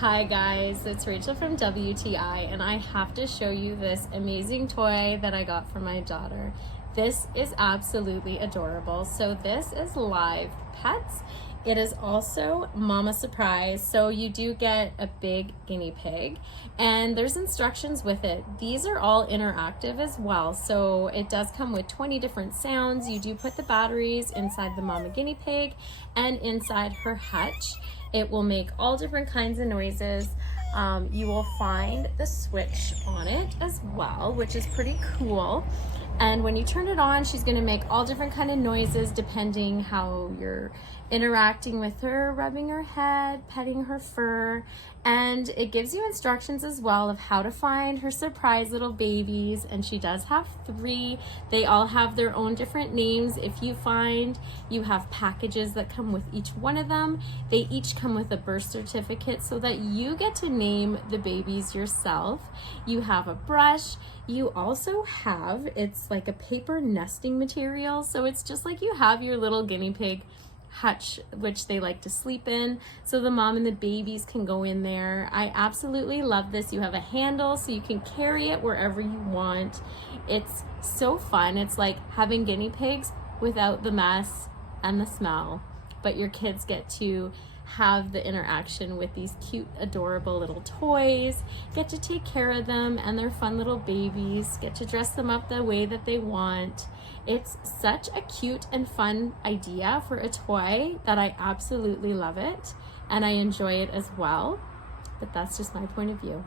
Hi guys, it's Rachel from WTI, and I have to show you this amazing toy that I got for my daughter. This is absolutely adorable. So this is Live Pets. It is also Mama Surprise, so you do get a big guinea pig, and there's instructions with it. These are all interactive as well, so it does come with 20 different sounds. You do put the batteries inside the mama guinea pig and inside her hutch. It will make all different kinds of noises. You will find the switch on it as well, which is pretty cool. And when you turn it on, she's gonna make all different kind of noises depending how you're interacting with her, rubbing her head, petting her fur. And it gives you instructions as well of how to find her surprise little babies. And she does have 3. They all have their own different names. If you find you have packages that come with each one of them, they each come with a birth certificate so that you get to name the babies yourself. You have a brush. You also have, it's like a paper nesting material. So it's just like you have your little guinea pig hutch, which they like to sleep in, so the mom and the babies can go in there. I absolutely love this. You have a handle so you can carry it wherever you want. It's so fun. It's like having guinea pigs without the mess and the smell, but your kids get to have the interaction with these cute, adorable little toys, get to take care of them and their fun little babies, get to dress them up the way that they want. It's such a cute and fun idea for a toy that I absolutely love it, and I enjoy it as well, but that's just my point of view.